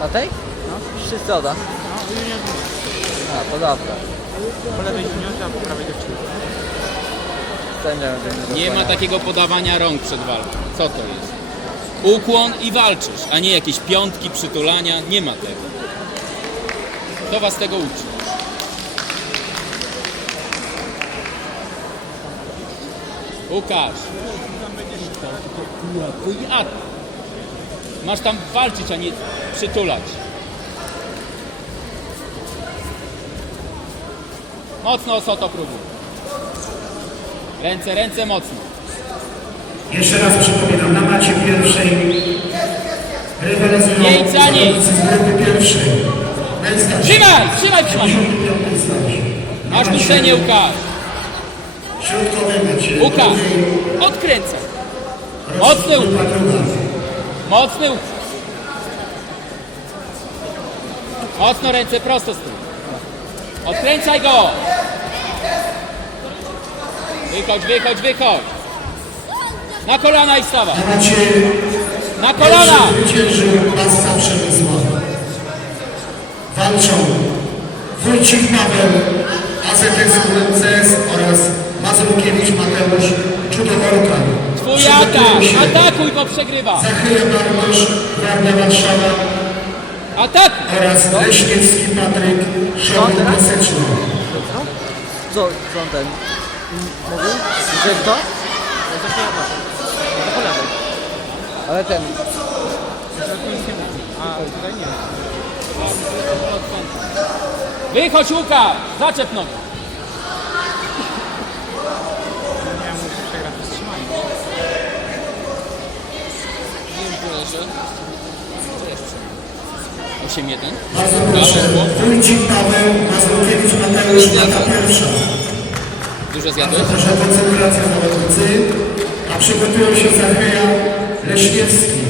Na tej? No. Wszyscy oda. No, junior A, to dobra. po lewej juniorzy, a po prawej dziewczyny. Sędzia będzie Nie ma takiego podawania rąk przed walką. Co to jest? Ukłon i walczysz, a nie jakieś piątki, przytulania. Nie ma tego. Kto was tego uczy? Łukasz. Twój atak. Masz tam walczyć, a nie przytulać. Mocno Soto próbuj. Ręce, ręce mocno. Jeszcze raz przypominam, na macie pierwszej rywalizują Jejca nie. zawodnicy z grupy pierwszej. Męska Trzymaj, trzymaj, trzymaj. 55 starszy. Na Masz macie duszenie, Łukasz. Środkowej mecie. Łukasz, drugiej odkręcaj. Mocny grupa druga. Mocny łuk. Mocno ręce prosto stój. Odkręcaj go. Wychodź, wychodź, wychodź. Na kolana i wstawaj. Na kolana. zwyciężył Basta Przemysław. Walczą Wójcik Paweł, AZS UMCS oraz Mazurkiewicz Mateusz Czudoworka. Atak. Atakuj, bo przegrywa. Zachyra Bartosz, Gwardia Warszawa Atakuj. oraz Leśniewski Patryk, teraz? Klasyczny. Co? Co, on ten? Mówił? Że kto? Ale ten. A tutaj nie. Wychodź, Łukasz. Zaczep nogi. Osiem jeden. Bardzo proszę, Wójcik Paweł, Mazurkiewicz Mateusz, walka pierwsza. Dużo zjadłeś? Proszę koncentracja zawodnicy, a przygotują się Zachyra, Leśniewski